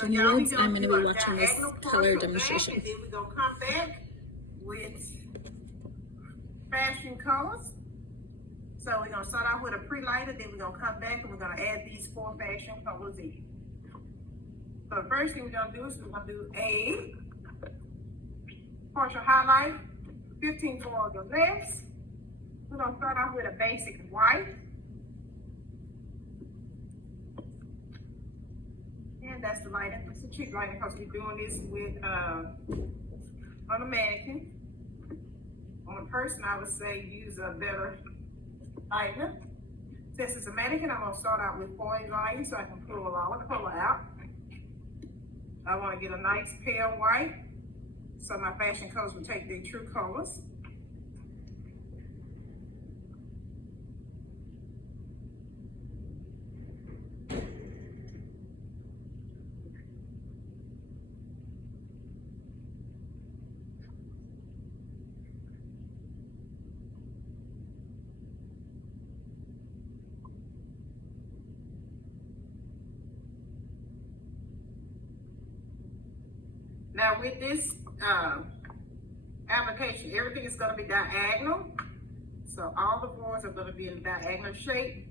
Virginia y'all, we Woods. I'm going to be watching this diagonal color partial demonstration. back, and then we're gonna come back with fashion colors. So we're gonna start off with a pre-lighter, then we're gonna come back and we're gonna add these 4 fashion colors in. So the first thing we're gonna do is we're gonna do a partial highlight, 15 for the left. We're gonna start off with a basic white. And that's the lighting. It's a cheap lighting because we're doing this with on a mannequin. On a person, I would say use a better lighter. Since it's a mannequin, I'm gonna start out with 40 lighting so I can pull all the color out. I want to get a nice pale white, so my fashion colors will take their true colors. Now with this application, everything is going to be diagonal. So all the boards are going to be in diagonal shape,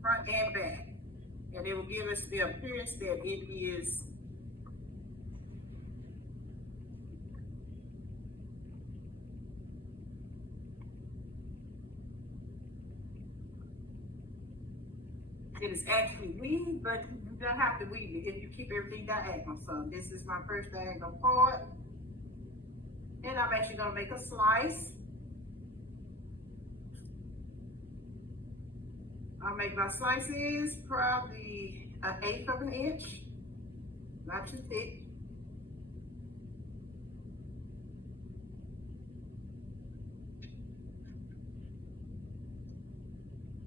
front and back. And it will give us the appearance that it is actually weaved, but you don't have to weave it if you keep everything diagonal. So this is my first diagonal part. And I'm actually going to make a slice. I'll make my slices probably 1/8 of an inch, not too thick.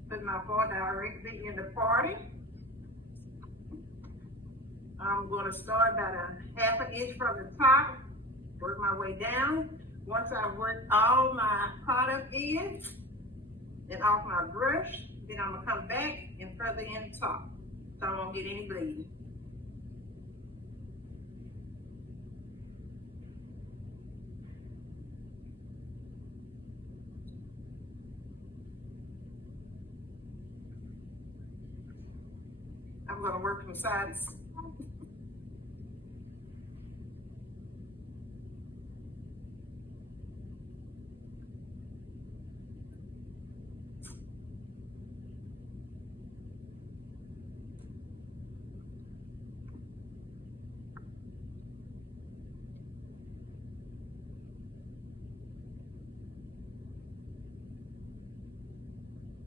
Put my board directly in the party. I'm going to start about 1/2 inch from the top, work my way down. Once I work all my product in and off my brush, then I'm gonna come back and further in the top, so I won't get any bleeding. I'm gonna work from sides.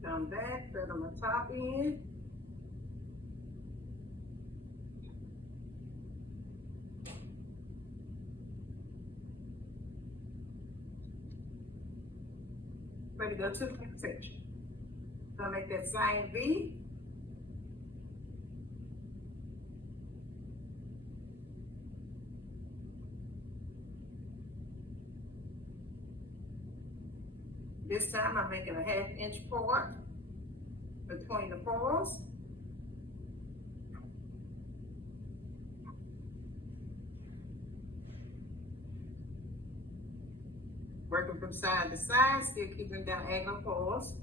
Come back, put on the top end. Ready to go to the next section. So make that same V. This time I'm making a 1/2 inch port between the pores. Working from side to side, still keeping diagonal pores.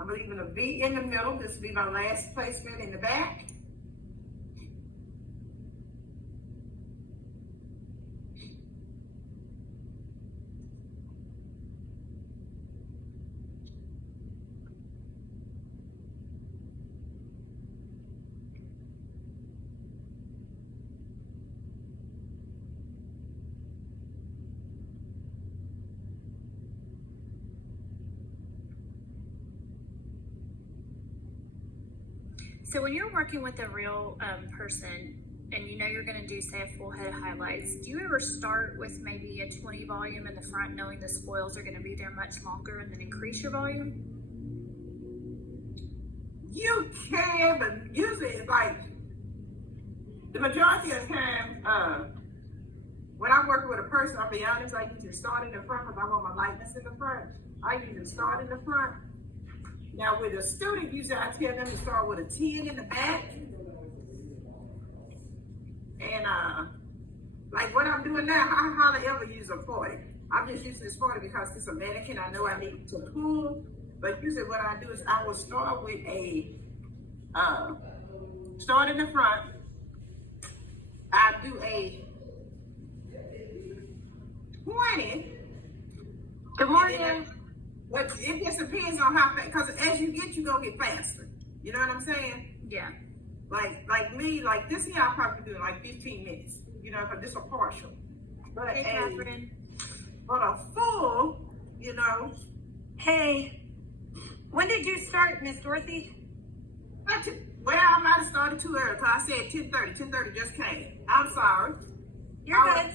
I'm leaving a V in the middle. This will be my last placement in the back. So when you're working with a real person and you know you're going to do, say, a full head of highlights, do you ever start with maybe a 20 volume in the front, knowing the spoils are going to be there much longer, and then increase your volume? You can, but usually it's like the majority of the time, when I'm working with a person, I'll be honest, I usually start in the front because I want my lightness in the front. I usually start in the front. Now with a student, usually I tell them to start with a 10 in the back. And like what I'm doing now, I hardly ever use a 40. I'm just using this 40 because it's a mannequin. I know I need to pull, but usually what I do is I will start with a, start in the front. I do a 20. Good morning. But it just depends on how fast, because as you get, you're going to get faster. You know what I'm saying? Yeah. Like me, like this here, I'll probably do in like 15 minutes, you know, because this is a partial. But Hey, Catherine. But a full, you know. Hey, when did you start, Miss Dorothy? Well, I might have started too early, because I said 10:30. 10:30 just came. I'm sorry. You're good.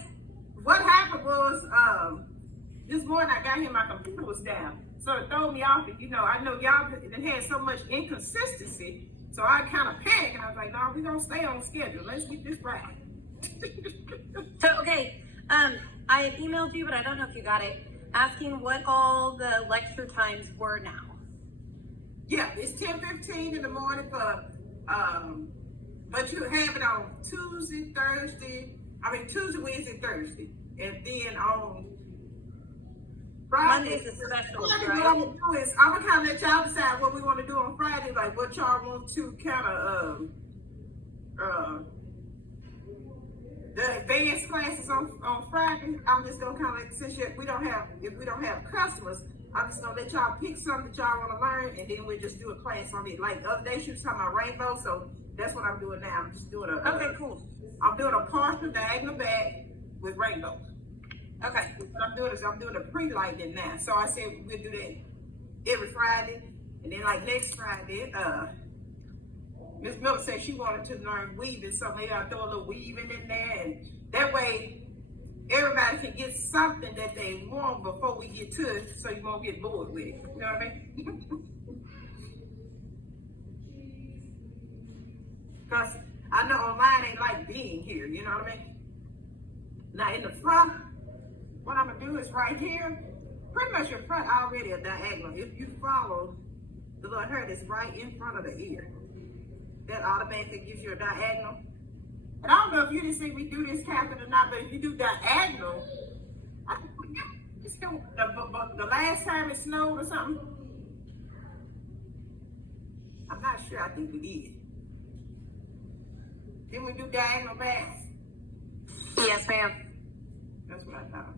What happened was, this morning I got here, my computer was down. So it threw me off, and you know, I know y'all had so much inconsistency, so I kind of panicked, and I was like, no, we're going to stay on schedule. Let's get this right. So, okay, I had emailed you, but I don't know if you got it, asking what all the lecture times were now. Yeah, it's 10:15 in the morning for, but you have it on Tuesday, Wednesday, Thursday, and then on Friday. Monday's a special, Friday, right? what I'm gonna do is I'm gonna kind of let y'all decide what we want to do on Friday, like what y'all want to kind of the advanced classes on Friday. I'm just gonna kind of like, since if we don't have customers, I'm just gonna let y'all pick something that y'all want to learn, and then we'll just do a class on it. Like the other day she was talking about rainbow, so that's what I'm doing now. I'm just doing a Okay, cool. I'm doing a partial diagonal back with rainbow. Okay. What I'm doing is I'm doing a pre-lighting now. So I said we'll do that every Friday. And then like next Friday, Miss Miller said she wanted to learn weaving, so maybe I'll throw a little weaving in there, and that way everybody can get something that they want before we get to it, so you won't get bored with it. You know what I mean? Because I know online ain't like being here, you know what I mean? Now in the front, what I'm gonna do is right here, pretty much your front already a diagonal. If you follow the little hair that's right in front of the ear, that automatically gives you a diagonal. And I don't know if you didn't see me do this, Catherine, or not, but if you do diagonal, the last time it snowed or something, I'm not sure, I think we did. Didn't we do diagonal backs? Yes, ma'am. That's what I thought.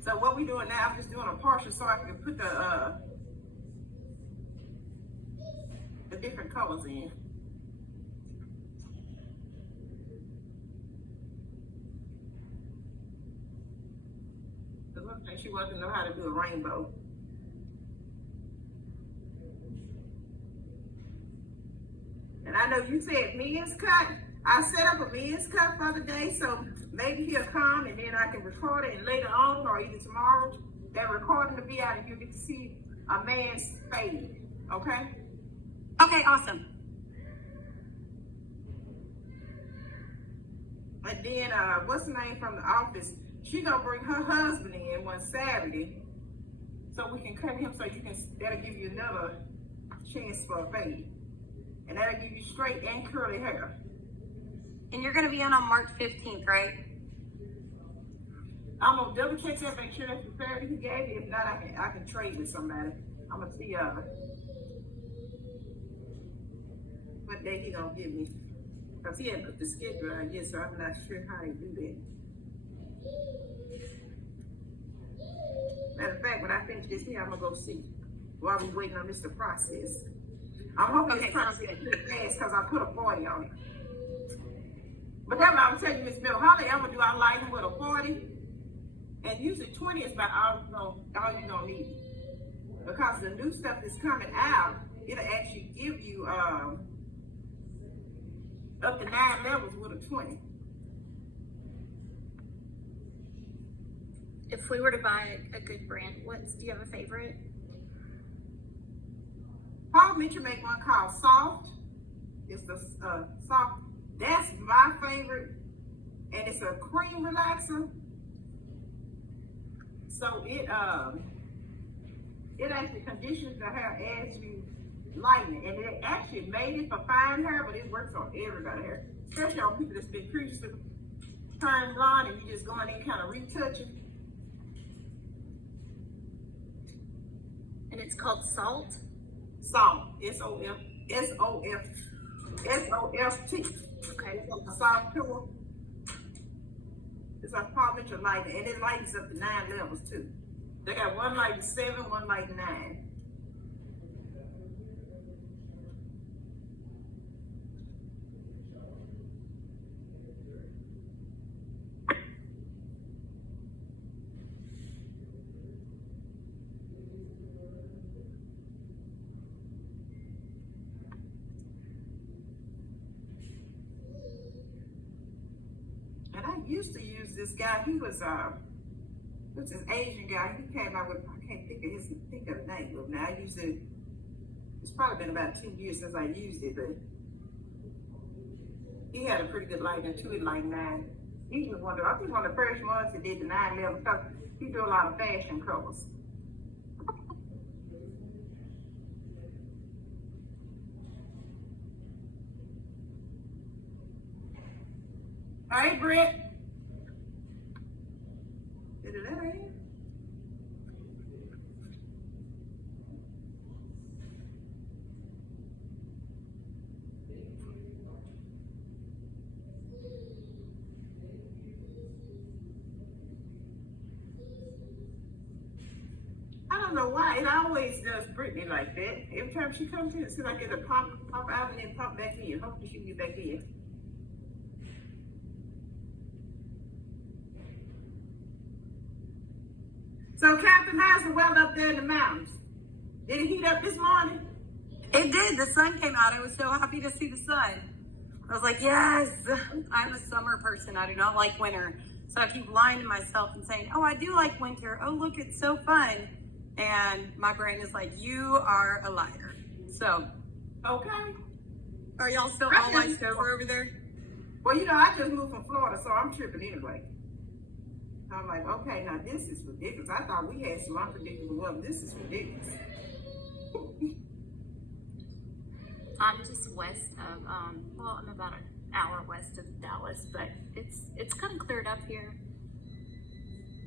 So what we doing now, I'm just doing a partial so I can put the different colors in. The one thing she wanted to know how to do a rainbow. And I know you said men's cut. I set up a men's cut for the day, so maybe he'll come and then I can record it, and later on or either tomorrow, that recording will be out and you'll get to see a man's fade, okay? Okay, awesome. And then, what's the name from the office? She gonna bring her husband in one Saturday, so we can cut him so you can, that'll give you another chance for a fade. And that'll give you straight and curly hair. And you're going to be on March 15th, right? I'm gonna double check that, make sure that's the parity he gave me. If not, I can trade with somebody. I'm gonna see what day he gonna give me. Cause he had put the schedule out yet, so I'm not sure how they do that. Matter of fact, when I finish this here, I'm gonna go see while we waiting on this to process. I'm hoping this process get fast because I put a 40 on it. But that's what I was telling you, Miss Bill, how they ever do I lighten with a 40? And usually 20 is about all you're gonna need. Because the new stuff that's coming out, it'll actually give you up to 9 levels with a 20. If we were to buy a good brand, do you have a favorite? Paul Mitchell make one called Soft. It's the Soft. That's my favorite. And it's a cream relaxer. So it actually conditions the hair as you lighten it. And it actually made it for fine hair, but it works on everybody's hair. Especially on people that's been previously turned blonde and you just go in and kind of retouch it. And it's called Salt? Soft. S-O-F-T. Okay. It's a soft tool. It's a Paul Mitchell lighter, and it lightens up to 9 levels too. They got one light 7, one light 9. And I used to use this guy. He was this Asian guy. He came out with, I can't think of the name of it now. I used it. It's probably been about 10 years since I used it, but he had a pretty good lighting too. It like 9. He was one of the first ones that did the 9 level because he do a lot of fashion colors. All right, Brett. Did it ever end? I don't know why. It always does Brittany like that. Every time she comes in, it seems like it'll pop out and then pop back in. Hopefully she'll get back in. So, Captain, how's the weather up there in the mountains? Did it heat up this morning? It did. The sun came out. I was so happy to see the sun. I was like, yes, I'm a summer person. I do not like winter. So I keep lying to myself and saying, oh, I do like winter. Oh, look, it's so fun. And my brain is like, you are a liar. So. Okay. Are y'all still all iced over there? Well, I just moved from Florida, so I'm tripping anyway. I'm like, okay, now this is ridiculous. I thought we had some unpredictable weather. This is ridiculous. I'm just west of, I'm about an hour west of Dallas, but it's kind of cleared up here.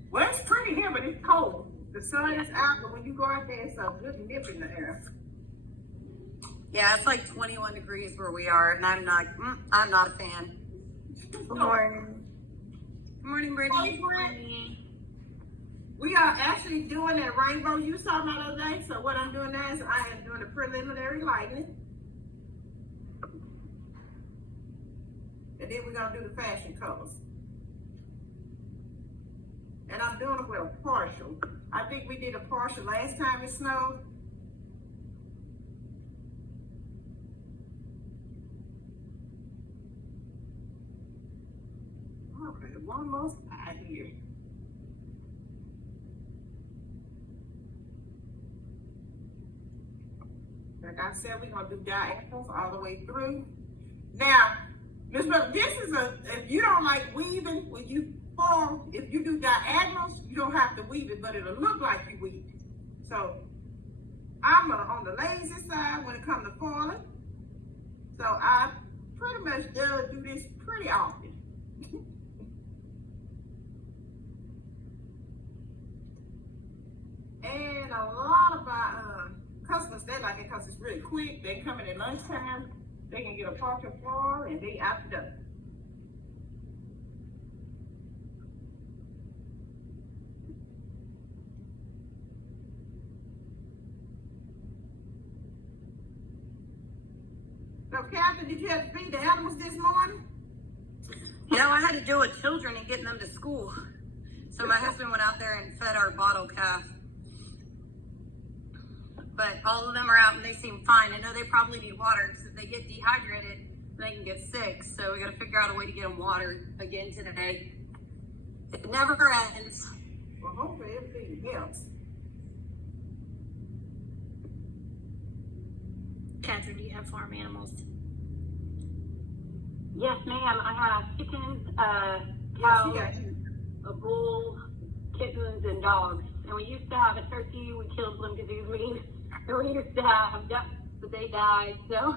Well, it's pretty here, but it's cold. The sun is out, but when you go out there, it's a good nip in the air. Yeah, it's like 21 degrees where we are, and I'm not a fan. Good morning. Good morning, Brittany. Good morning. We are actually doing that rainbow you saw the other day. So what I'm doing now is I am doing a preliminary lighting. And then we're going to do the fashion colors. And I'm doing it with a partial. I think we did a partial last time it snowed. Okay, one more side here. Like I said, we're gonna do diagonals all the way through. Now, Ms. Miller, this is if you don't like weaving, when you form, if you do diagonals, you don't have to weave it, but it'll look like you weave it. So, I'm on the lazy side when it comes to foiling. So, I pretty much do this pretty often. because it's really quick. They come in at lunchtime, they can get a parking floor, and they out the door. So, Catherine, did you have to feed the animals this morning? No, I had to deal with children and getting them to school. So my husband went out there and fed our bottle calf. But all of them are out and they seem fine. I know they probably need water because if they get dehydrated, they can get sick. So we got to figure out a way to get them water again today. It never ends. Well, hopefully everything helps. Catherine, do you have farm animals? Yes, ma'am. I have chickens, Yes, cows, you got you. a bull, kittens, and dogs. And we used to have a turkey. We killed them because he was mean. And we used to have ducks, but they died. So